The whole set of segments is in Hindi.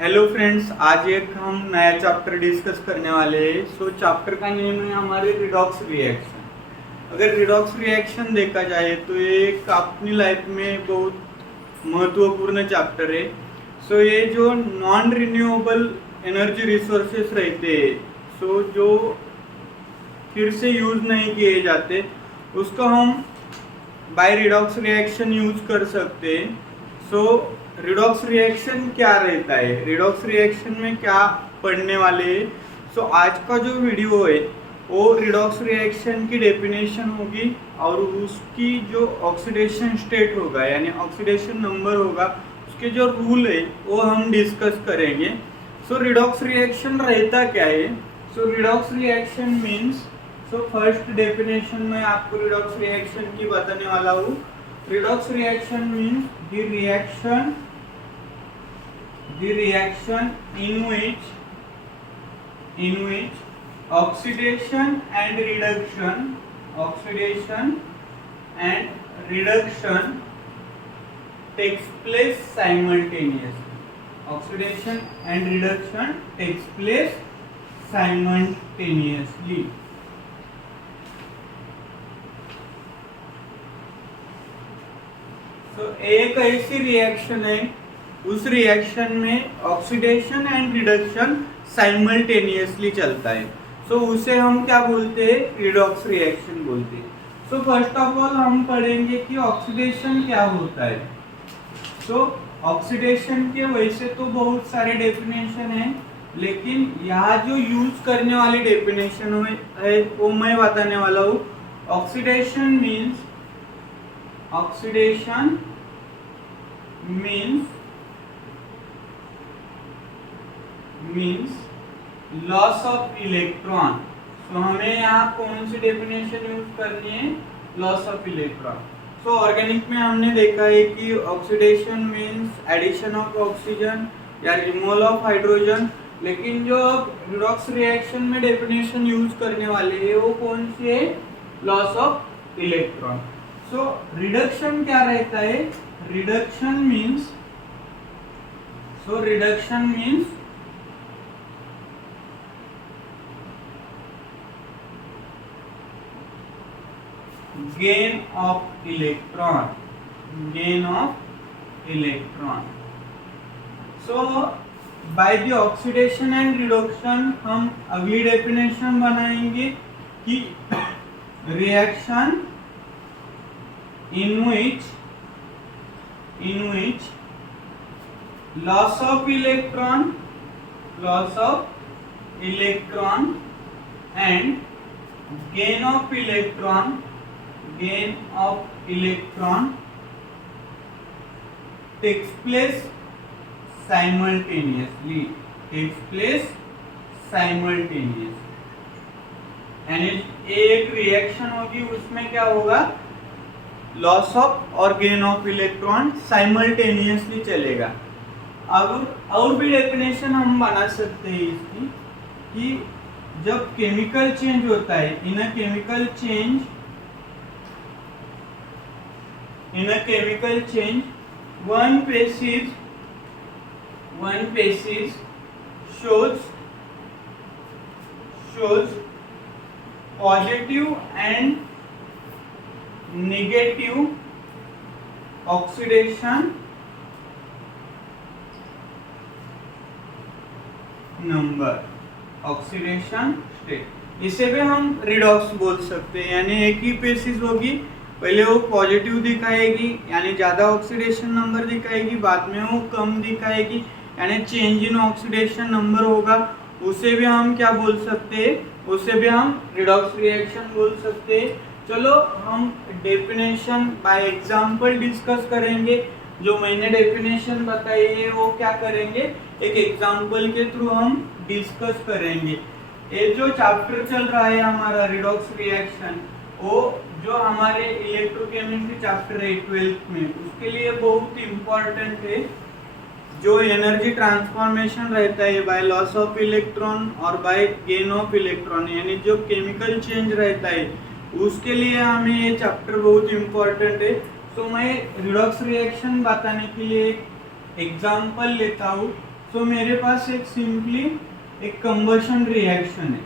हेलो फ्रेंड्स, आज एक हम नया चैप्टर डिस्कस करने वाले हैं। चैप्टर का नेम है हमारे रिडॉक्स रिएक्शन। अगर रिडॉक्स रिएक्शन देखा जाए तो ये एक अपनी लाइफ में बहुत महत्वपूर्ण चैप्टर है। ये जो नॉन रिन्यूएबल एनर्जी रिसोर्सेस रहते हैं, जो फिर से यूज नहीं किए जाते, उसको हम बाय रिडॉक्स रिएक्शन यूज कर सकते हैं। रिडॉक्स रिएक्शन क्या रहता है, रिडॉक्स रिएक्शन में क्या पढ़ने वाले हैं। आज का जो वीडियो है वो रिडॉक्स रिएक्शन की डेफिनेशन होगी और उसकी जो ऑक्सीडेशन स्टेट होगा यानी ऑक्सीडेशन नंबर होगा, उसके जो रूल है वो हम डिस्कस करेंगे। रिडॉक्स रिएक्शन रहता क्या है। Redox reaction means first definition में आपको रिडॉक्स रिएक्शन की बताने वाला हूँ। Redox reaction means the reaction in which oxidation and reduction takes place simultaneously. Oxidation and reduction takes place simultaneously. एक ऐसी रिएक्शन है, उस रिएक्शन में ऑक्सीडेशन एंड रिडक्शन साइमल्टेनियसली चलता है। उसे हम क्या बोलते हैं, रिडॉक्स रिएक्शन बोलते हैं। फर्स्ट ऑफ ऑल हम पढ़ेंगे कि ऑक्सीडेशन क्या होता है। ऑक्सीडेशन के वैसे तो बहुत सारे डेफिनेशन हैं, लेकिन यहाँ जो यूज करने वाली डेफिनेशन है वो मैं बताने वाला हूँ। Oxidation means loss of electron। हमें यहाँ कौन सी डेफिनेशन यूज करनी है, लॉस ऑफ इलेक्ट्रॉन। ऑर्गेनिक में हमने देखा है कि oxidation means addition of oxygen या रिमूवल ऑफ हाइड्रोजन, लेकिन जो रिडॉक्स रिएक्शन में डेफिनेशन यूज करने वाले हैं वो कौन सी है, लॉस ऑफ इलेक्ट्रॉन। रिडक्शन क्या रहता है, reduction means gain of electron। by the oxidation and reduction हम अगली डेफिनेशन बनाएंगे कि reaction in which loss of electron and gain of electron takes place simultaneously। यानी एक रिएक्शन होगी, उसमें क्या होगा, लॉस ऑफ और गेन ऑफ इलेक्ट्रॉन साइमल्टेनियसली चलेगा। अब और भी डेफिनेशन हम बना सकते हैं इसकी कि जब केमिकल चेंज होता है, in a chemical change one basis shows positive and negative oxidation number, oxidation state. इसे भी हम रिडॉक्स बोल सकते हैं। यानी एक ही बेसिस होगी, पहले वो पॉजिटिव दिखाएगी यानी ज्यादा ऑक्सीडेशन नंबर दिखाएगी, बाद में वो कम दिखाएगी यानी चेंज इन ऑक्सीडेशन नंबर होगा। उसे भी हम क्या बोल सकते हैं, उसे भी हम रिडॉक्स रिएक्शन बोल सकते हैं। चलो हम डेफिनेशन बाय एग्जांपल डिस्कस करेंगे। जो मैंने डेफिनेशन बताई है वो क्या करेंगे, एक एग्जांपल के थ्रू हम डिस्कस करेंगे। ये जो चैप्टर चल रहा है हमारा रिडॉक्स रिएक्शन, वो जो हमारे इलेक्ट्रोकेमिस्ट्री चैप्टर है 12th में, उसके लिए बहुत इम्पोर्टेंट है। जो एनर्जी ट्रांसफॉर्मेशन रहता है बाय लॉस ऑफ इलेक्ट्रॉन और बाय गेन ऑफ इलेक्ट्रॉन, यानी जो केमिकल चेंज रहता है, उसके लिए हमें ये चैप्टर बहुत इम्पोर्टेंट है। मैं रिडॉक्स रिएक्शन बताने के लिए एक एग्जाम्पल लेता हूँ। सो मेरे पास एक सिंपली एक कंबशन रिएक्शन है।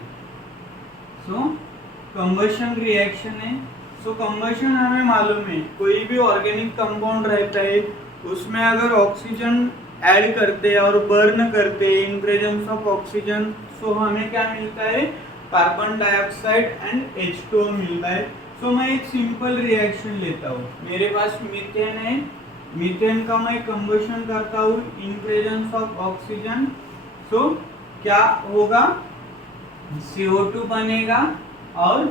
सो कंबशन रिएक्शन है। सो कंबशन हमें मालूम है, कोई भी ऑर्गेनिक कंपाउंड रहता है उसमें अगर ऑक्सीजन ऐड करते हैं और बर्न करते हैं इन प्रेजेंस ऑफ ऑक्सीजन, सो हमें क्या मिलता है, कार्बन डाइऑक्साइड एंड H2O मिलता है। सो मैं एक सिंपल रिएक्शन लेता हूँ, मेरे पास मीथेन है, मीथेन का मैं कंबशन करता हूँ इन प्रेजेंस ऑफ ऑक्सीजन। सो क्या होगा, CO2 बनेगा और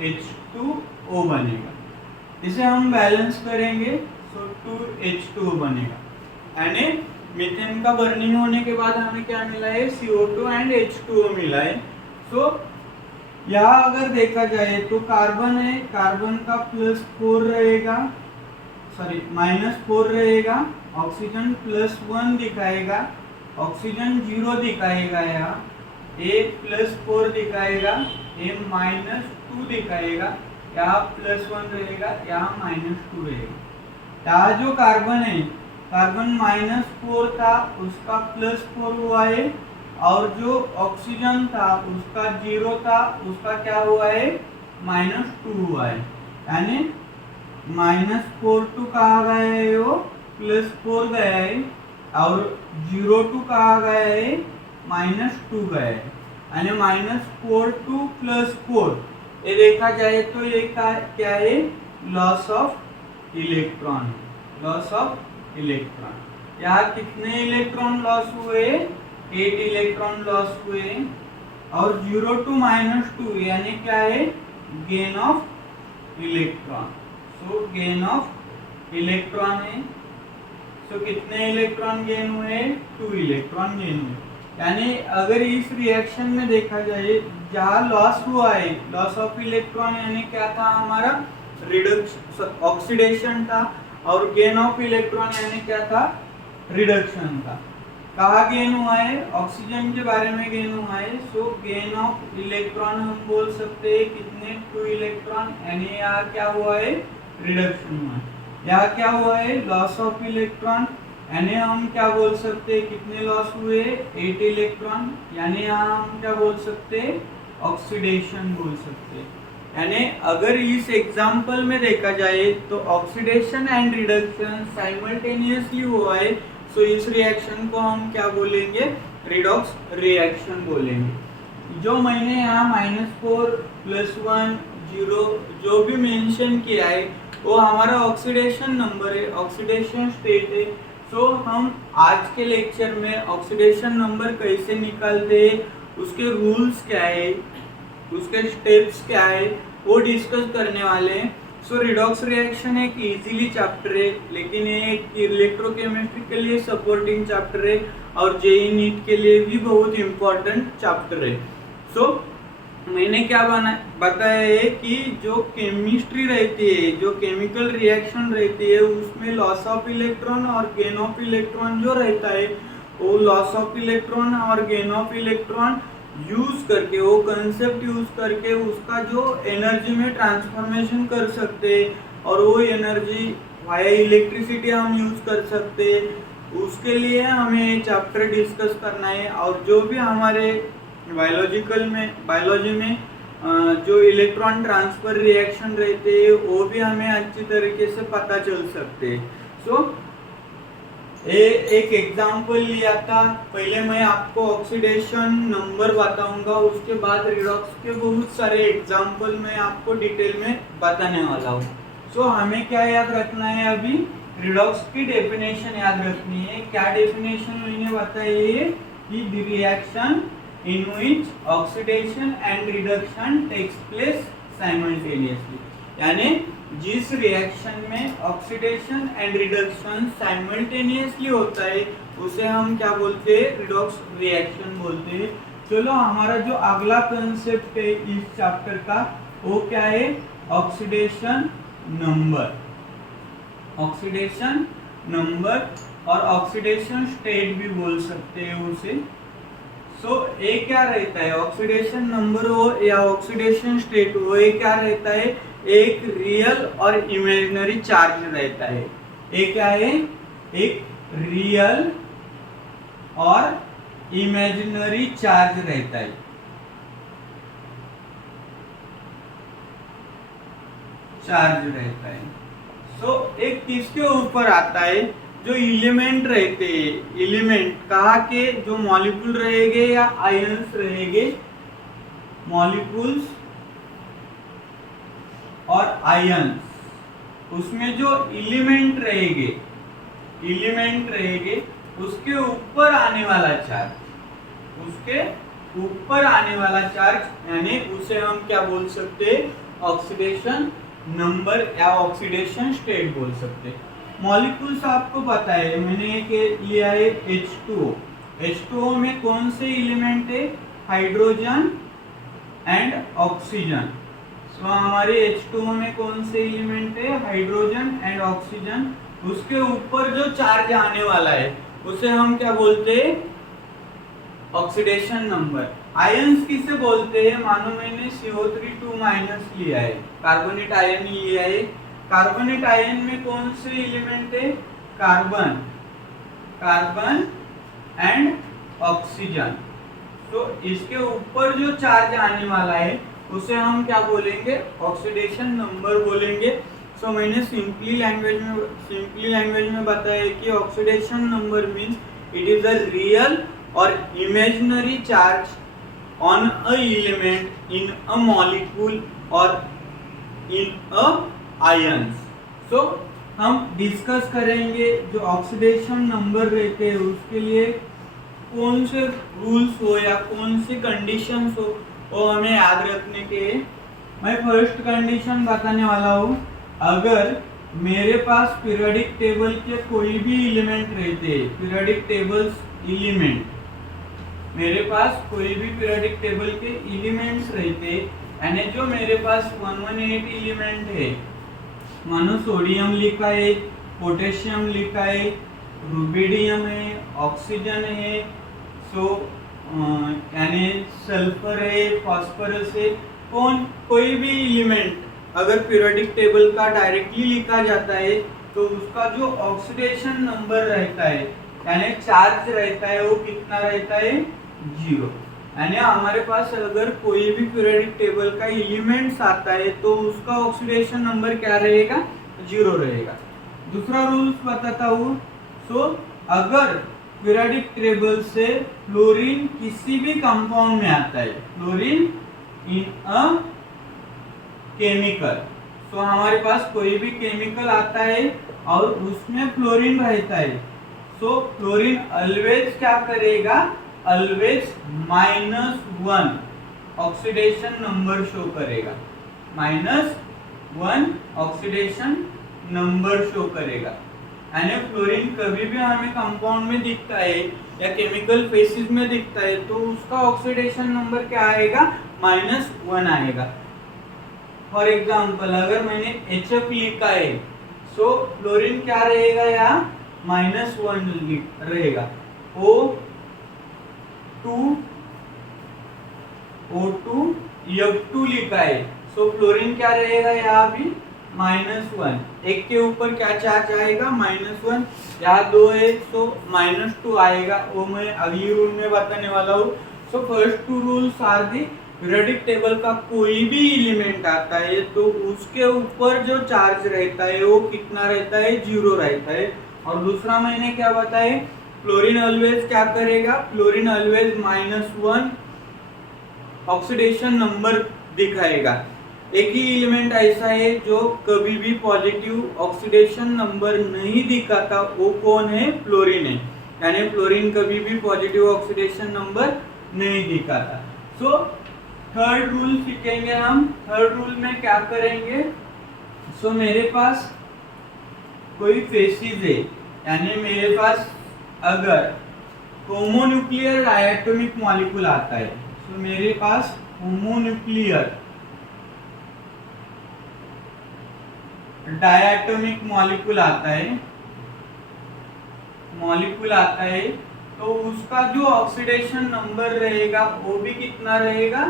H2O बनेगा, इसे हम बैलेंस करेंगे, सो 2H2O बनेगा। यानी मीथेन का बर्निंग होने के बाद हमें क्या मिला है, CO2 एंड H2O मिला है। सो यहाँ अगर देखा जाए तो कार्बन है, कार्बन का +4 रहेगा, सॉरी -4 रहेगा, ऑक्सीजन +1 दिखाएगा, ऑक्सीजन 0 दिखाएगा, यहाँ A +4 दिखाएगा, A -2 दिखाएगा, यहाँ +1 रहेगा, यहाँ -2 रहेगा। यहाँ जो कार्बन है, कार्बन -4 था उसका +4 हुआ है, और जो ऑक्सीजन था उसका 0 था उसका क्या हुआ है, -2 हुआ है। यानी -4 to कहा गया है, वो +4 गया है, और 0 to कहा गया है, -2 गया है। यानी -4 to +4, ये देखा जाए तो ये क्या है, loss of electron, loss of electron. यहाँ कितने इलेक्ट्रॉन लॉस हुए, 8 इलेक्ट्रॉन लॉस हुए, और 0 to -2 यानी क्या है, gain of electron. So gain of electron है। सो कितने इलेक्ट्रॉन गेन हुए, 2 इलेक्ट्रॉन गेन हुए। यानी अगर इस रिएक्शन में देखा जाए, जहाँ लॉस हुआ है, लॉस ऑफ इलेक्ट्रॉन यानी क्या था हमारा, रिडक्शन, ऑक्सीडेशन था, और गेन ऑफ इलेक्ट्रॉन यानी क्या था, रिडक्शन था। कहाँ गेन हुआ है, ऑक्सीजन के बारे में गेन हुआ है। सो गेन ऑफ इलेक्ट्रॉन हम बोल सकते हैं कितने, 2 इलेक्ट्रॉन, यानी यहाँ क्या हुआ है, रिडक्शन हुआ है। यहाँ क्या हुआ है, लॉस ऑफ इलेक्ट्रॉन, यानी हम क्या बोल सकते हैं, कितने लॉस हुए, 8 इलेक्ट्रॉन, यानी यहाँ हम क्या बोल सकते हैं, ऑक्सीडेशन बोल सकते हैं। यानी अगर इस एग्जाम्पल में देखा जाए तो ऑक्सीडेशन एंड रिडक्शन साइमल्टेनियसली हुआ है। सो इस रिएक्शन को हम क्या बोलेंगे, रिडॉक्स रिएक्शन बोलेंगे। जो मैंने यहाँ -4 +1 0 जो भी मेंशन किया है वो हमारा ऑक्सीडेशन नंबर है, ऑक्सीडेशन स्टेट है। सो हम आज के लेक्चर में ऑक्सीडेशन नंबर कैसे निकालते हैं, उसके रूल्स क्या है, उसके स्टेप्स क्या है, वो डिस्कस करने वाले हैं। सो रिडॉक्स रिएक्शन एक इजीली चैप्टर है, लेकिन ये एक इलेक्ट्रोकेमिस्ट्री के लिए सपोर्टिंग चैप्टर है, और जेईई नीट के लिए भी बहुत इम्पोर्टेंट चैप्टर है। सो मैंने क्या बताया है कि जो केमिस्ट्री रहती है, जो केमिकल रिएक्शन रहती है, उसमें लॉस ऑफ इलेक्ट्रॉन और गेन ऑफ इलेक्ट्रॉन जो रहता है, वो लॉस ऑफ इलेक्ट्रॉन और गेन ऑफ इलेक्ट्रॉन यूज करके, वो कंसेप्ट यूज करके उसका जो एनर्जी में ट्रांसफॉर्मेशन कर सकते हैं, और वो एनर्जी वाया इलेक्ट्रिसिटी हम यूज कर सकते हैं। उसके लिए हमें चैप्टर डिस्कस करना है, और जो भी हमारे बायोलॉजी में जो इलेक्ट्रॉन ट्रांसफर रिएक्शन रहते हैं वो भी हमें अच्छी तरीके से पता चल सकते हैं। सो एक एग्जाम्पल लिया था, पहले मैं आपको ऑक्सीडेशन नंबर बताऊंगा, उसके बाद रिडॉक्स के बहुत सारे एग्जाम्पल मैं आपको डिटेल में बताने वाला हूँ। सो हमें क्या याद रखना है, अभी रिडॉक्स की डेफिनेशन याद रखनी है। क्या डेफिनेशन मैंने बताई है कि the reaction in which oxidation and reduction takes place simultaneously, यानी जिस रिएक्शन में ऑक्सीडेशन एंड रिडक्शन साइमल्टेनियसली होता है उसे हम क्या बोलते हैं, रिडॉक्स रिएक्शन बोलते हैं। चलो हमारा जो अगला कंसेप्ट है इस चैप्टर का वो क्या है, ऑक्सीडेशन नंबर, ऑक्सीडेशन नंबर और ऑक्सीडेशन स्टेट भी बोल सकते हैं उसे। सो ये क्या रहता है, ऑक्सीडेशन नंबर हो या ऑक्सीडेशन स्टेट हो, ये क्या रहता है, एक रियल और इमेजिनरी चार्ज रहता है। ये क्या है, एक रियल और इमेजिनरी चार्ज रहता है। चार्ज रहता है। सो एक किसके ऊपर आता है, जो एलिमेंट रहते हैं, एलिमेंट कहा के जो मॉलिक्यूल रहेंगे या आयंस रहेंगे, मॉलिक्यूल्स और आयंस, उसमें जो एलिमेंट रहेंगे, एलिमेंट रहेंगे उसके ऊपर आने वाला चार्ज, उसके ऊपर आने वाला चार्ज, यानी उसे हम क्या बोल सकते हैं, ऑक्सीडेशन नंबर या ऑक्सीडेशन स्टेट बोल सकते हैं। मॉलिक्यूल्स आपको पता है, मैंने एक लिया है H2O। H2O में कौन से एलिमेंट है, हाइड्रोजन एंड ऑक्सीजन। सो हमारे H2O में कौन से एलिमेंट है, हाइड्रोजन एंड ऑक्सीजन। उसके ऊपर जो चार्ज आने वाला है उसे हम क्या बोलते हैं, ऑक्सीडेशन नंबर। आयंस किसे बोलते हैं, मानो मैंने CO3 लिया है, कार्बोनेट आयन लिया है। कार्बोनेट आयन में कौन से एलिमेंट है, कार्बन, कार्बन एंड ऑक्सीजन। तो इसके ऊपर जो चार्ज आने वाला है उसे हम क्या बोलेंगे, ऑक्सीडेशन नंबर बोलेंगे। सो मैंने सिंपली लैंग्वेज में बताया कि oxidation number means it is a real और imaginary charge on a element in a molecule और इन अ आयंस। सो हम डिस्कस करेंगे जो ऑक्सीडेशन नंबर रहते हैं उसके लिए कौन से रूल्स हो या कौन सी कंडीशंस हो वो हमें याद रखने के। मैं फर्स्ट कंडीशन बताने वाला हूँ, अगर मेरे पास पीरियोडिक टेबल के कोई भी एलिमेंट रहते हैं, पीरियोडिक टेबल्स एलिमेंट, मेरे पास कोई भी पीरियोडिक टेबल के एलिमेंट्स रहते, यानी जो मेरे पास 118 एलिमेंट है, मानो सोडियम लिखा है, पोटेशियम लिखा है, रुबिडियम है, ऑक्सीजन है, सो यानी सल्फर है, फास्फोरस है, कोई भी एलिमेंट अगर पीरियोडिक टेबल का डायरेक्टली लिखा जाता है तो उसका जो ऑक्सीडेशन नंबर रहता है यानी चार्ज रहता है वो कितना रहता है, 0। यानी हमारे पास अगर कोई भी पीरियोडिक टेबल का एलिमेंट्स आता है तो उसका ऑक्सीडेशन नंबर क्या रहेगा, 0 रहेगा। दूसरा रूल्स बताता हूँ। सो अगर पीरियोडिक टेबल से फ्लोरीन किसी भी कंपाउंड में आता है, फ्लोरीन इन अ केमिकल, तो हमारे पास कोई भी केमिकल आता है और उसमें फ्लोरीन रहता है, सो फ्लोरीन ऑलवेज क्या करेगा, ऑलवेज -1 ऑक्सीडेशन नंबर शो करेगा, -1 ऑक्सीडेशन नंबर शो करेगा। यानी फ्लोरीन कभी भी हमें कंपाउंड में दिखता है या केमिकल फेसिस में दिखता है तो उसका ऑक्सीडेशन नंबर क्या आएगा, -1 आएगा। फॉर एग्जाम्पल अगर मैंने HF लिखा है सो फ्लोरीन क्या रहेगा, यहाँ -1 रहेगा। O2 F2 लिखा है सो फ्लोरीन क्या रहेगा, यहाँ भी -1। एक के ऊपर क्या चार्ज आएगा, -1। यहाँ 2 है सो -2 आएगा, वो मैं अगली रूल में बताने वाला हूँ। So first 2 rules are the, periodic table का कोई भी एलिमेंट आता है तो उसके ऊपर जो चार्ज रहता है वो कितना रहता है, 0 रहता है। और दूसरा मैंने क्या बताया, फ्लोरीन ऑलवेज क्या करेगा, फ्लोरीन ऑलवेज -1 ऑक्सीडेशन नंबर दिखाएगा। एक ही एलिमेंट ऐसा है जो कभी भी पॉजिटिव ऑक्सीडेशन नंबर नहीं दिखाता, वो कौन है, फ्लोरीन है। यानी फ्लोरीन कभी भी पॉजिटिव ऑक्सीडेशन नंबर नहीं दिखाता। सो थर्ड रूल सीखेंगे हम। थर्ड रूल में क्या करेंगे, सो मेरे पास कोई फेसिस है, यानी मेरे पास अगर होमोन्यूक्लियर डायटोमिक मॉलिक्यूल आता है, तो मेरे पास होमोन्यूक्लियर डायटोमिक मॉलिक्यूल आता है, तो उसका जो ऑक्सीडेशन नंबर रहेगा वो भी कितना रहेगा,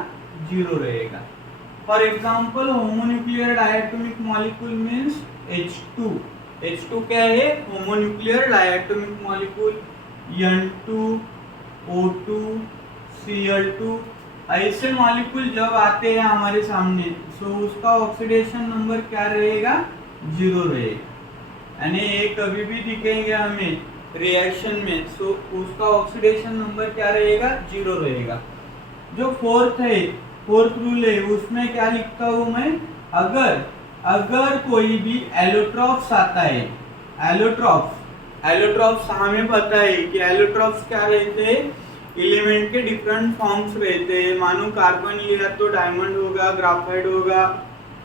0 रहेगा। For example homonuclear diatomic molecule means H2 क्या है, homonuclear diatomic molecule. N2 O2 Cl2, ऐसे मॉलिक्यूल जब आते हैं हमारे सामने तो उसका ऑक्सीडेशन नंबर क्या रहेगा, 0 रहेगा। यानी ये कभी भी दिखेंगे हमें रिएक्शन में तो उसका ऑक्सीडेशन नंबर क्या रहेगा, 0 रहेगा। जो फोर्थ रूल है उसमें क्या लिखता हूं मैं, अगर कोई भी एलोट्रॉप्स आता है, एलोट्रॉप्स हमें पता है कि एलोट्रॉप्स क्या रहते हैं, एलिमेंट के डिफरेंट फॉर्म्स रहते हैं। मानो कार्बन लिया तो डायमंड होगा, ग्राफाइट होगा,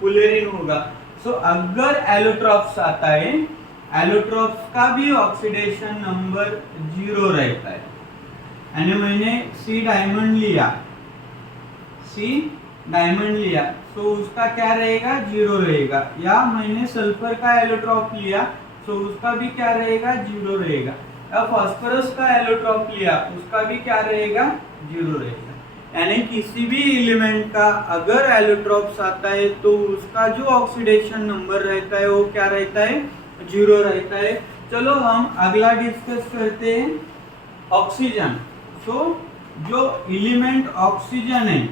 फुलेरिन होगा। सो अगर एलोट्रॉप्स आता है, एलोट्रॉप्स का भी ऑक्सीडेशन नंबर 0 रहता है। यानी मैंने सी डायमंड लिया तो उसका क्या रहेगा, 0 रहेगा। या मैंने सल्फर का एलोट्रॉप लिया तो उसका भी क्या रहेगा, 0 रहेगा। या फास्फोरस का एलोट्रॉप लिया उसका भी क्या रहेगा, 0 रहेगा। यानी किसी भी एलिमेंट का अगर एलोट्रॉप्स आता है तो उसका जो ऑक्सीडेशन नंबर रहता है वो क्या रहता है, 0 रहता है। चलो हम अगला डिस्कस करते हैं ऑक्सीजन। जो एलिमेंट ऑक्सीजन है,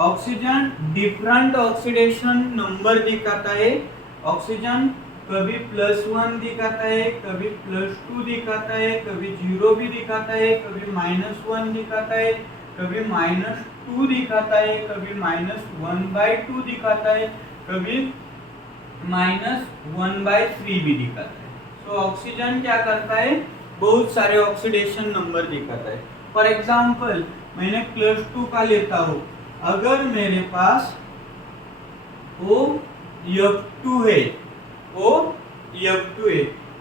ऑक्सीजन डिफरेंट ऑक्सीडेशन नंबर दिखाता है। ऑक्सीजन कभी +1 दिखाता है, कभी +2 दिखाता है, कभी 0 भी दिखाता है, कभी -1 दिखाता है, कभी -2 दिखाता है, कभी -1/2 दिखाता है, कभी -1/3 भी दिखाता है। तो ऑक्सीजन क्या करता है, बहुत सारे ऑक्सीडेशन नंबर दिखाता है। फॉर एग्जाम्पल मैंने +2 का लेता हूँ, अगर मेरे पास OF2 है,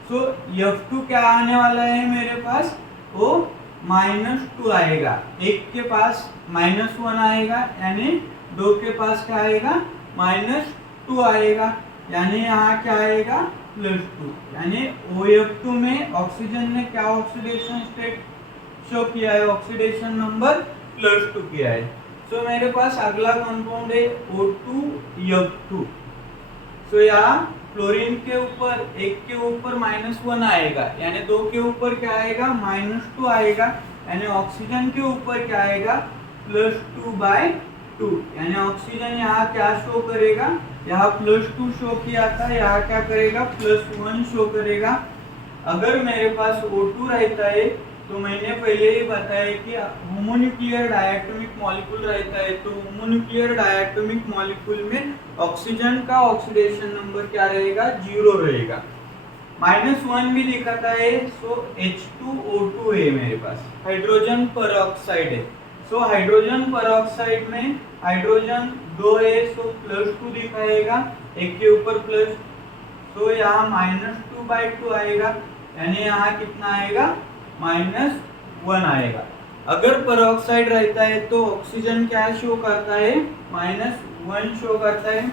सो F2 क्या आने वाला है मेरे पास, वो -2 आएगा। एक के पास -1 आएगा, यानी 2 के पास क्या आएगा, -2 आएगा। यानी यहाँ क्या आएगा, +2। यानी OF2 में ऑक्सीजन ने क्या ऑक्सीडेशन स्टेट शो किया है, ऑक्सीडेशन नंबर +2 किया है। तो मेरे पास अगला कंपाउंड है O2F2। तो यहाँ क्लोरीन के ऊपर एक के ऊपर -1 आएगा, यानी 2 के ऊपर क्या आएगा, -2 आएगा। यानी ऑक्सीजन के ऊपर क्या आएगा, +2/2। यानी ऑक्सीजन यहाँ क्या शो करेगा, यहाँ +2 शो किया था, यहाँ क्या करेगा, +1 शो करेगा। अगर मेरे पास O2 रहता है तो मैंने पहले ही बताया कि होमोन्यूक्लियर डायटोमिक मॉलिक्यूल रहता है, तो होमोन्यूक्लियर डायटोमिक मॉलिक्यूल में ऑक्सीजन का ऑक्सीडेशन नंबर क्या रहेगा, 0 रहेगा। -1 भी दिखाता है, सो H2O2 है मेरे पास, हाइड्रोजन परऑक्साइड है। सो हाइड्रोजन परऑक्साइड में हाइड्रोजन 2 है, सो +2 दिखाएगा, एक के ऊपर प्लस, तो यहाँ -2/2 आएगा। यानी यहाँ कितना आएगा, -1 आएगा। अगर परऑक्साइड रहता है तो ऑक्सीजन क्या शो करता है, -1 शो करता है।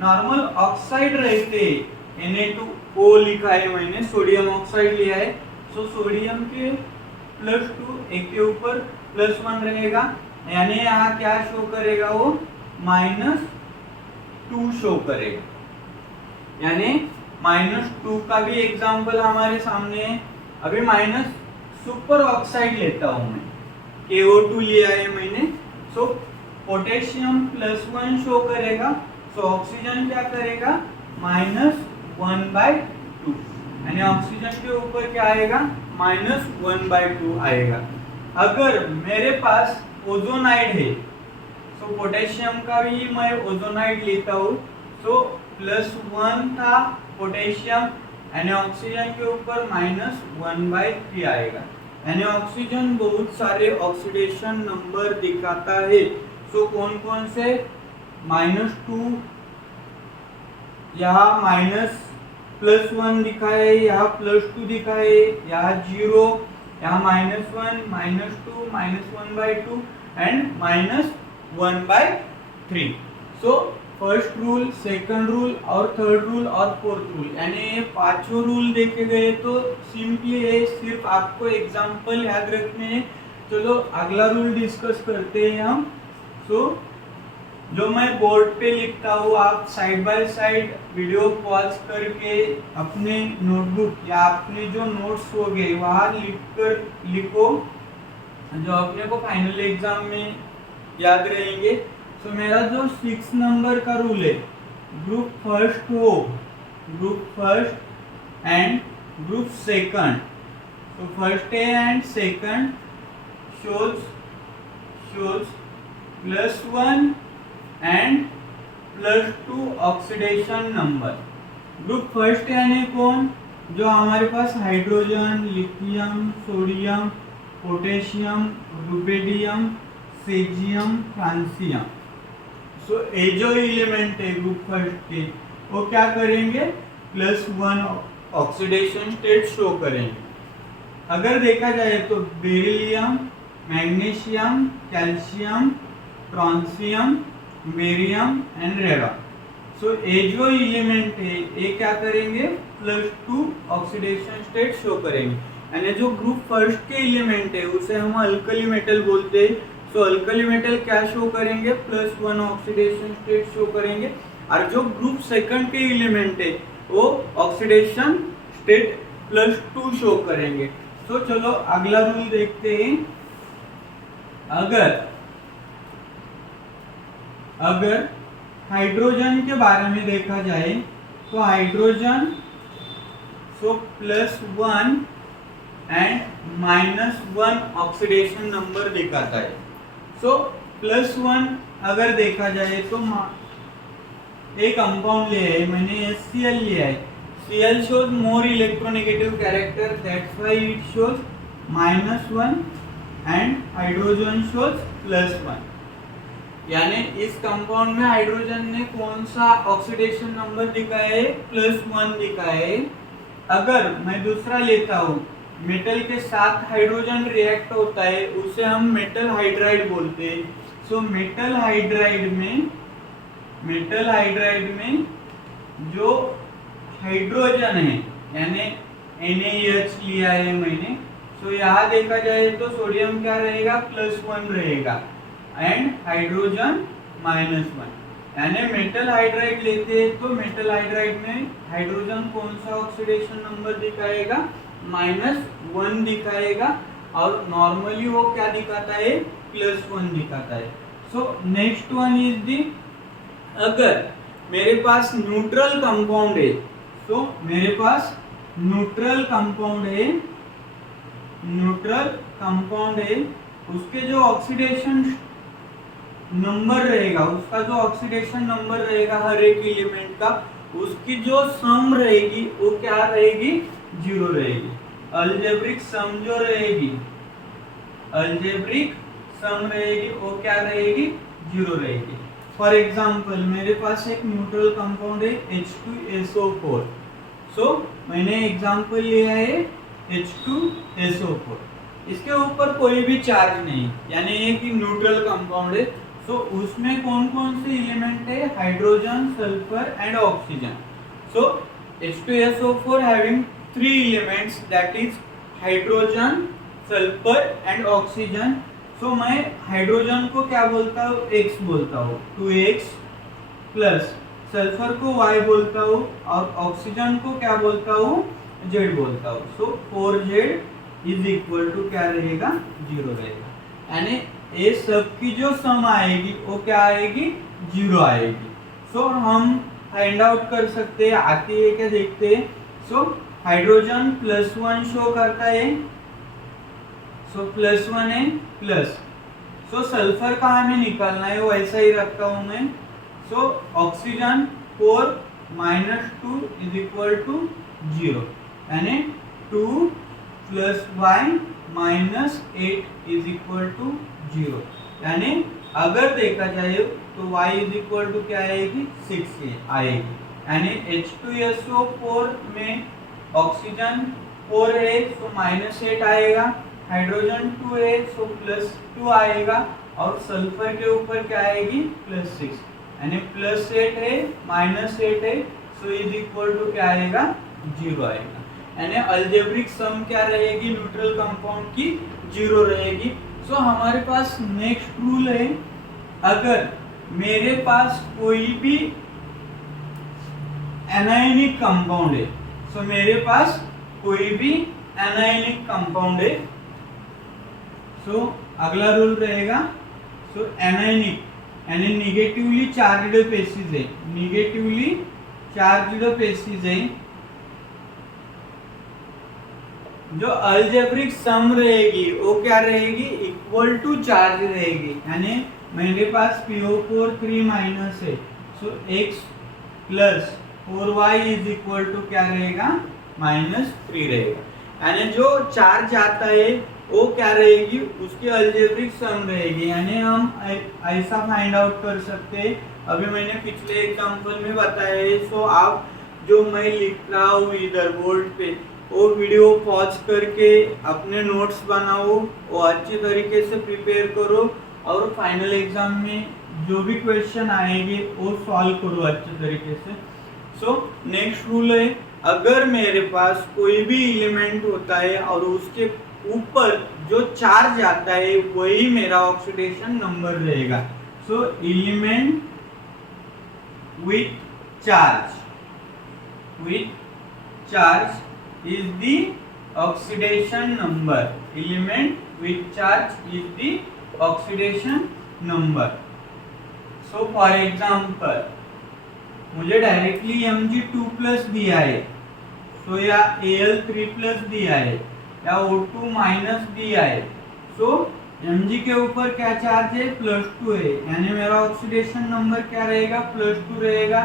नॉर्मल ऑक्साइड रहते Na2O लिखा है मैंने, सोडियम ऑक्साइड लिया है। सो सोडियम के +2 एक के ऊपर +1 रहेगा, यानी यहाँ क्या शो करेगा, वो -2 शो करेगा। यानी -2 का भी एग्जाम्पल हमारे सामने है। अभी माइनस सुपर ऑक्साइड लेता हूं मैं, KO2 लिया है मैंने। सो पोटेशियम +1 शो करेगा, सो ऑक्सीजन क्या करेगा, -1/2। यानी ऑक्सीजन के ऊपर क्या आएगा, -1/2 आएगा। अगर मेरे पास ओजोनाइड है, सो पोटेशियम का भी मैं ओजोनाइड लेता हूँ, सो +1 था पोटेशियम, यानी ऑक्सीजन के ऊपर -1/3 आएगा। यानी ऑक्सीजन बहुत सारे ऑक्सीडेशन नंबर दिखाता है। सो कौन कौन से, -2, यहाँ +1 दिखाए, यहाँ +2 दिखाए, यहाँ 0, यहाँ -1, -2, -1/2 and -1/3। So first rule, second rule और थर्ड रूल और फोर्थ रूल, यानी ये पांचों रूल देखे गए तो सिंपली है, सिर्फ आपको एग्जांपल याद रखने हैं। चलो अगला रूल डिस्कस करते हैं हम। सो जो मैं बोर्ड पे लिखता हूँ, आप side by side video pause करके अपने नोटबुक या अपने जो नोट्स हो गए वहाँ लिखो जो अपने को फाइनल एग्जाम में याद रहेंगे। तो मेरा जो 6 नंबर का रूल है, ग्रुप फर्स्ट हो, group first and group second, तो first A and second shows +1 and +2 oxidation number. Group first यानी कौन, जो हमारे पास hydrogen, lithium, sodium, potassium, rubidium, caesium, francium. So ये जो एलिमेंट है ग्रुप फर्स्ट के, वो क्या करेंगे, +1 ऑक्सीडेशन स्टेट शो करेंगे। अगर देखा जाए तो beryllium, magnesium, calcium, strontium, barium and radon. So ये जो एलिमेंट है ये क्या करेंगे, +2 ऑक्सीडेशन स्टेट शो करेंगे। यानी जो ग्रुप फर्स्ट के एलिमेंट है उसे हम अल्कली मेटल बोलते हैं। सो अल्कली मेटल क्या शो करेंगे, +1 ऑक्सीडेशन स्टेट शो करेंगे। और जो ग्रुप सेकंड के एलिमेंट है वो ऑक्सीडेशन स्टेट +2 शो करेंगे। तो चलो अगला रूल देखते हैं। अगर हाइड्रोजन के बारे में देखा जाए तो हाइड्रोजन +1 एंड -1 ऑक्सीडेशन नंबर दिखाता है। +1 अगर देखा जाए तो एक कंपाउंड लिया है मैंने, HCl लिया है। Cl shows more electronegative character, that's why it shows -1 and hydrogen shows +1। यानी इस कंपाउंड में हाइड्रोजन ने कौन सा ऑक्सीडेशन नंबर दिखाया है, +1 दिखाया है। अगर मैं दूसरा लेता हूँ, मेटल के साथ हाइड्रोजन रिएक्ट होता है, उसे हम मेटल हाइड्राइड बोलते हैं। सो मेटल हाइड्राइड में जो हाइड्रोजन है, यानी NaH लिया है मैंने, तो यहाँ देखा जाए तो सोडियम क्या रहेगा, +1 रहेगा एंड हाइड्रोजन -1। यानी मेटल हाइड्राइड लेते हैं तो मेटल हाइड्राइड में हाइड्रोजन कौन सा ऑक्सीडेशन नंबर दिखाएगा, -1 दिखाएगा, और नॉर्मली वो क्या दिखाता है, +1 दिखाता है। So next one is the, अगर मेरे पास न्यूट्रल कंपाउंड है, तो मेरे पास न्यूट्रल कंपाउंड है, उसके जो ऑक्सीडेशन नंबर रहेगा, उसका जो ऑक्सीडेशन नंबर रहेगा हर एक एलिमेंट का, उसकी जो सम रहेगी वो क्या रहेगी, 0 रहेगी। अलजेब्रिक सम जो रहेगी, वो क्या रहेगी, 0 रहेगी। फॉर एग्जाम्पल मेरे पास एक न्यूट्रल कंपाउंड है H2SO4। सो मैंने एग्जाम्पल लिया है H2SO4, इसके ऊपर कोई भी चार्ज नहीं, यानी एक न्यूट्रल कंपाउंड है। सो उसमें कौन कौन से एलिमेंट है, hydrogen, sulphur and oxygen. So H2SO4 having 3 elements, that is hydrogen, sulphur and oxygen. So मैं हाइड्रोजन को क्या बोलता हूँ, X बोलता हूँ, 2X प्लस सल्फर को Y बोलता हूँ, और ऑक्सीजन को क्या बोलता हूँ, Z बोलता हूँ। सो 4Z इज इक्वल टू क्या रहेगा, 0 रहेगा। यानी ये सब की जो सम आएगी वो क्या आएगी, 0 आएगी। सो हम फाइंड आउट कर सकते हैं, आती है क्या देखते हैं। सो हाइड्रोजन +1 शो करता है, सो +1 है प्लस। सो सल्फर का हमें निकालना है, वो ऐसा ही रखता हूं मैं। So oxygen 4 -2 is equal to 0, यानी 2 + y -8 इज इक्वल टू 0। यानी अगर देखा जाए तो y इज इक्वल टू क्या आएगी, 6 आएगी। यानी H2SO4 में ऑक्सीजन 4 है तो -8 आएगा, हाइड्रोजन 2 है तो +2 आएगा, और सल्फर के ऊपर क्या आएगी, +6। यानी +8 है -8 है, सो इज इक्वल टू क्या आएगा, 0 आएगा। यानी अलजेब्रिक सम क्या रहेगी, न्यूट्रल कंपाउंड की 0 रहेगी। सो हमारे पास नेक्स्ट रूल है, अगर मेरे पास कोई भी एनायनिक कंपाउंड है, सो मेरे पास कोई भी एनायनिक कंपाउंड है, सो अगला रूल रहेगा, सो एनायनिक यानी निगेटिवली चार्ज्ड बेसिस है, निगेटिवली चार्ज्ड बेसिस है, जो अलजेब्रिक सम रहेगी वो क्या रहेगी, इक्वल टू चार्ज रहेगी। यानी मेरे पास PO4 3 माइनस है, so x plus 4y is equal to क्या रहेगा, -3 रहेगा। यानी जो चार्ज आता है वो क्या रहेगी, उसकी अलजेब्रिक सम रहेगी। यानी हम ऐसा फाइंड आउट कर सकते हैं, अभी मैंने पिछले एग्जांपल में बताया है। सो आप जो मैं लिख रहा हूँ इधर बोर्ड पे, वो वीडियो पॉज करके अपने नोट्स बनाओ, वो अच्छी तरीके से प्रिपेयर करो और फाइनल एग्जाम में जो भी क्वेश्चन आएंगे वो सॉल्व करो अच्छे तरीके से। सो नेक्स्ट रूल है, अगर मेरे पास कोई भी एलिमेंट होता है और उसके ऊपर जो चार्ज आता है वही मेरा ऑक्सीडेशन नंबर रहेगा। सो element with charge is the oxidation number, element with charge is the oxidation number। so for example मुझे डायरेक्टली Mg2+ दिया है, so या Al3+ दिया है या O2- दिया है, so Mg के ऊपर क्या चार्ज है, +2 है, यानी मेरा ऑक्सीडेशन नंबर क्या रहेगा, +2 रहेगा।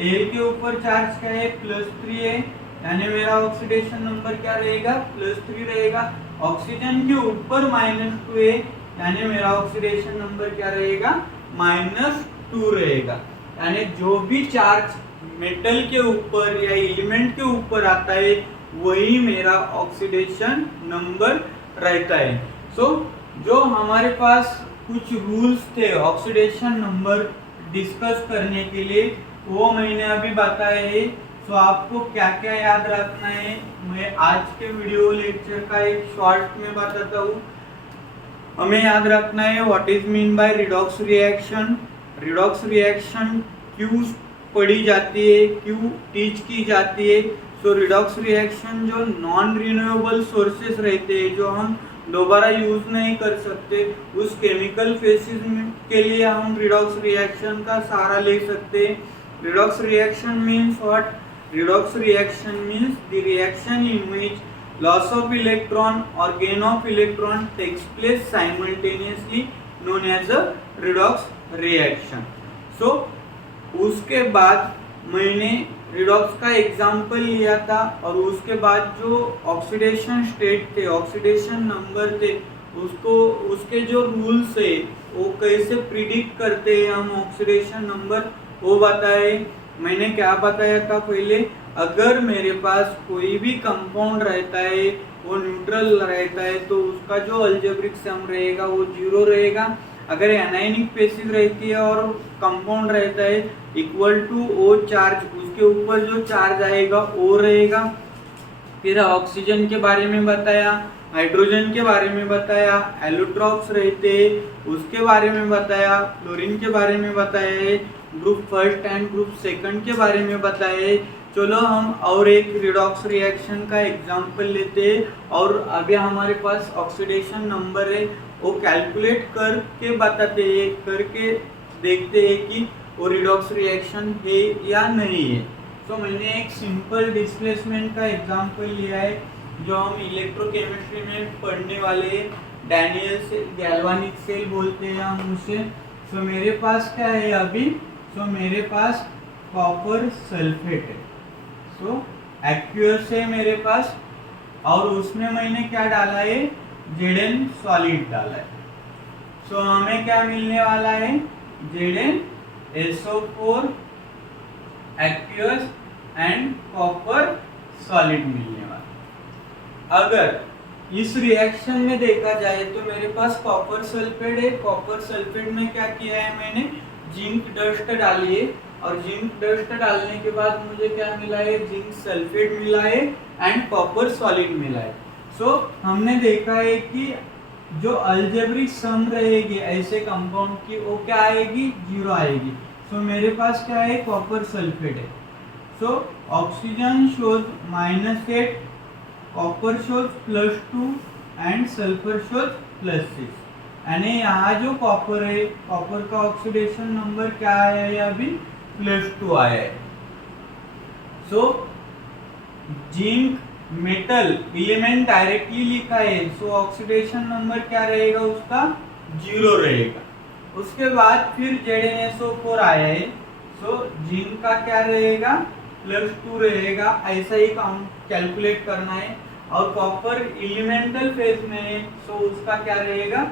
Al के ऊपर चार्ज क्या है, +3 है, यानी मेरा ऑक्सीडेशन नंबर क्या रहेगा, +3 रहेगा। ऑक्सीजन के ऊपर -2 है, यानी मेरा ऑक्सीडेशन नंबर क्या रहेगा, -2 रहेगा। यानी जो भी चार्ज मेटल के ऊपर या एलिमेंट के ऊपर आता है वही मेरा ऑक्सीडेशन नंबर रहता है। सो जो हमारे पास कुछ रूल्स थे ऑक्सीडेशन नंबर डिस्कस करने के लिए, वो मैंने अभी बताया है। तो आपको क्या क्या याद रखना है, मैं आज के वीडियो लेक्चर का एक शॉर्ट में बताता हूँ। हमें याद रखना है what is mean by redox reaction, redox reaction क्यों पढ़ी जाती है, क्यों टीच की जाती है। सो रिडॉक्स रिएक्शन जो नॉन रिन्यूएबल सोर्सेस रहते हैं, जो हम दोबारा यूज नहीं कर सकते, उस केमिकल फेसिस के लिए हम रिडॉक्स रिएक्शन का सहारा ले सकते हैं। Redox reaction means what, redox reaction means the reaction in which loss of electron or gain of electron takes place simultaneously, known as a redox reaction। so उसके बाद मैंने रिडॉक्स का एग्जाम्पल लिया था और उसके बाद जो ऑक्सीडेशन स्टेट थे, ऑक्सीडेशन नंबर थे, उसको उसके जो रूल्स है वो कैसे प्रिडिक्ट करते हैं हम ऑक्सीडेशन नंबर, वो बताए। मैंने क्या बताया था पहले, अगर मेरे पास कोई भी कंपाउंड रहता है वो न्यूट्रल रहता है तो उसका जो अलजेब्रिक सम रहेगा वो 0 रहेगा। अगर एनायनिक बेसिस रहती है और कंपाउंड रहता है इक्वल टू ओ चार्ज, उसके ऊपर जो चार्ज आएगा वो रहेगा। फिर ऑक्सीजन के बारे में बताया, हाइड्रोजन के बारे में बताया, एलोट्रॉप्स रहते उसके बारे में बताया, फ्लोरीन के बारे में बताया, group first and group second के बारे में बताए। चलो हम और एक रिडॉक्स रिएक्शन का एग्जांपल लेते हैं और अभी हमारे पास ऑक्सीडेशन नंबर है वो कैलकुलेट करके बताते हैं, करके देखते हैं कि वो रिडॉक्स रिएक्शन है या नहीं है। तो मैंने एक सिंपल डिस्प्लेसमेंट का एग्जांपल लिया है जो हम इलेक्ट्रोकेमिस्ट्री में पढ़ने वाले, डैनियल सेल, गैल्वानिक सेल बोलते हैं हम उसे। तो मेरे पास क्या है अभी, तो मेरे पास कॉपर सल्फेट है, सो एक्वियस है मेरे पास, और उसमें मैंने क्या डाला है, Zn सॉलिड डाला है। सो हमें क्या मिलने वाला है, ZnSO4 aqueous and copper solid मिलने वाला। अगर इस रिएक्शन में देखा जाए तो मेरे पास कॉपर सल्फेट है, कॉपर सल्फेट में क्या किया है मैंने, जिंक डस्ट डाली है, और जिंक डस्ट डालने के बाद मुझे क्या मिला है, जिंक सल्फेट मिला है एंड कॉपर सॉलिड मिला है। सो हमने देखा है कि जो अलजेब्रिक सम रहेगी ऐसे कंपाउंड की वो क्या आएगी, 0 आएगी। सो मेरे पास क्या है, कॉपर सल्फेट है। So oxygen shows -8, copper shows +2, and sulphur shows +6। यानी यहाँ जो कॉपर है, कॉपर का ऑक्सीडेशन नंबर क्या आया है अभी, +2 आया है। So zinc metal element directly लिखा है, सो ऑक्सीडेशन नंबर क्या रहेगा उसका, 0 रहेगा। उसके बाद फिर ZnSO4 आया है, सो जिंक का क्या रहेगा, +2 रहेगा। ऐसा ही काउंट कैलकुलेट करना है। और कॉपर एलिमेंटल फेज में है, सो उसका क्या रहेगा,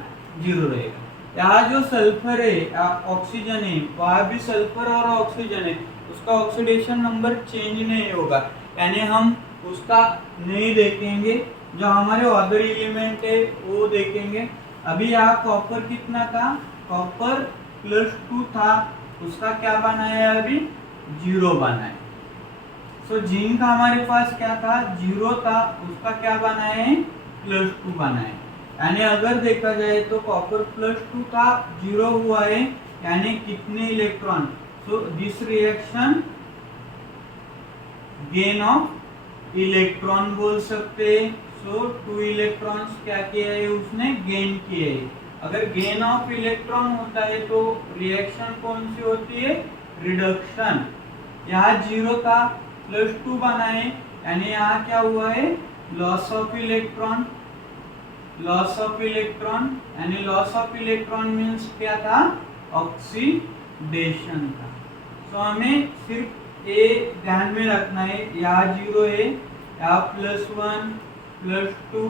0 रहेगा। यहाँ जो सल्फर है, ऑक्सीजन है, वहाँ भी सल्फर और ऑक्सीजन है, उसका ऑक्सीडेशन नंबर चेंज नहीं होगा, यानी हम उसका नहीं देखेंगे। जो हमारे अदर एलिमेंट है वो देखेंगे। अभी यहाँ कॉपर कितना था, कॉपर +2 था, उसका क्या बना है अभी, 0 बना है। सो जिंक हमारे पास क्या था, 0 था, उसका क्या बना है, +2 बना है। यानी अगर देखा जाए तो कॉपर +2 था, 0 हुआ है, यानी कितने electron. So this reaction gain of electron बोल सकते हैं। सो 2 इलेक्ट्रॉन्स क्या किया है उसने, गेन किए है। अगर गेन ऑफ इलेक्ट्रॉन होता है तो रिएक्शन कौन सी होती है, रिडक्शन। यहाँ 0 था, +2 बना है, यानी यहाँ क्या हुआ है, loss of electron. Loss of electron यानी लॉस ऑफ इलेक्ट्रॉन मीन्स क्या था, ऑक्सीडेशन था। सो हमें सिर्फ ए ध्यान में रखना है, यहाँ 0 है, यहाँ +1 +2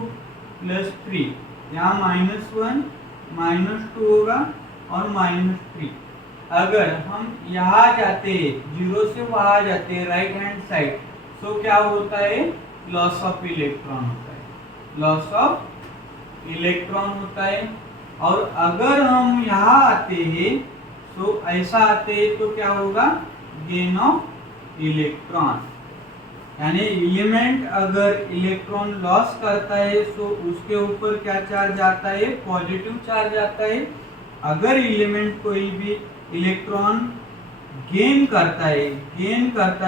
+3, यहाँ -1 -2 होगा और -3। अगर हम यहाँ जाते हैं, 0 से वहां जाते हैं राइट हैंड साइड, सो क्या होता है, लॉस ऑफ इलेक्ट्रॉन होता है, लॉस ऑफ इलेक्ट्रॉन होता है। और अगर हम यहाँ आते हैं, सो ऐसा आते हैं, तो क्या होगा, गेन ऑफ इलेक्ट्रॉन। यानी एलिमेंट अगर इलेक्ट्रॉन लॉस करता है, सो उसके ऊपर क्या चार्ज आता है, पॉजिटिव चार्ज आता है। अगर एलिमेंट कोई भी इलेक्ट्रॉन गेन करता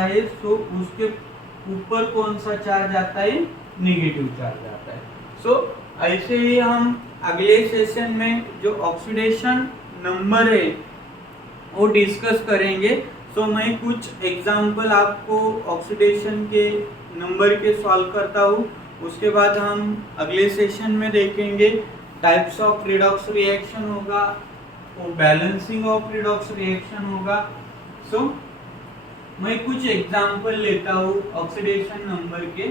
है, सो उसके ऊपर कौन सा चार्ज आता है, नेगेटिव चार्ज आता है। सो ऐसे ही हम अगले सेशन में जो ऑक्सीडेशन नंबर है वो डिस्कस करेंगे। सो मैं कुछ एग्जांपल आपको ऑक्सीडेशन के नंबर के सॉल्व करता हूँ, उसके बाद हम अगले सेशन में देखेंगे टाइप्स ऑफ रिडॉक्स रिएक्शन होगा, वो बैलेंसिंग ऑफ रिडॉक्स रिएक्शन होगा। सो मैं कुछ एग्जांपल लेता हूँ ऑक्सीडेशन नंबर के।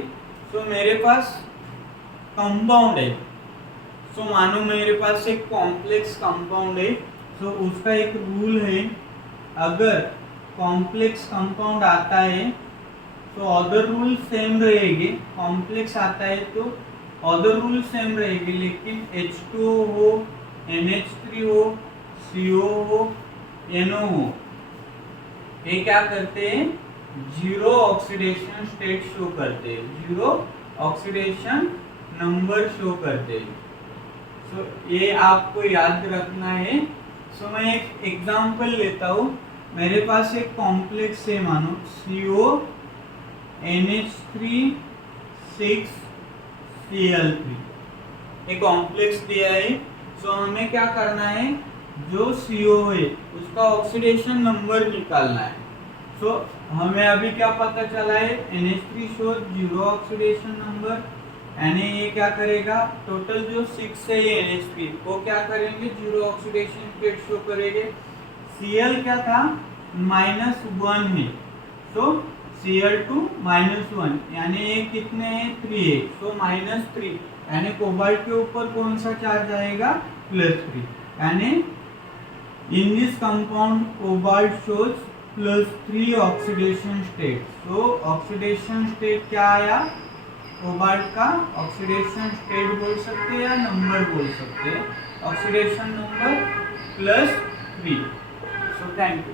सो मेरे पास कंपाउंड है, सो मानो मेरे पास एक कॉम्प्लेक्स कंपाउंड है, सो उसका एक रूल है, अगर कॉम्प्लेक्स कंपाउंड आता है तो अदर रूल सेम रहेगी, कॉम्प्लेक्स आता है तो अदर रूल सेम रहेगी, लेकिन H2O हो, NH3 हो, CO हो, NO हो, ये क्या करते हैं, 0 ऑक्सीडेशन स्टेट शो करते हैं, 0 ऑक्सीडेशन नंबर शो करते हैं। सो ये आपको याद रखना है। सो मैं एक एग्जांपल लेता हूँ। मेरे पास एक कॉम्प्लेक्स है, मानो CO NH3 6 Cl3, एक कॉम्प्लेक्स दिया है। सो हमें क्या करना है, जो CO है उसका ऑक्सीडेशन नंबर निकालना है। सो हमें अभी क्या पता चला है, NH3 शो 0 ऑक्सीडेशन नंबर, यानी ये क्या करेगा, टोटल जो 6 है ये NH3 वो क्या करेंगे, 0 ऑक्सीडेशन स्टेट शो करेंगे। Cl क्या था, -1 है, तो Cl2 -1, यानी ये कितने हैं, 3 है, तो -3, यानी कोबाल्ट के ऊपर कौन सा चार्ज आएगा, +3, यानी in this compound cobalt shows +3 oxidation state. So oxidation state क्या आया, कोबाल्ट का ऑक्सीडेशन स्टेट बोल सकते हैं या नंबर बोल सकते हैं, oxidation number +3। So thank you.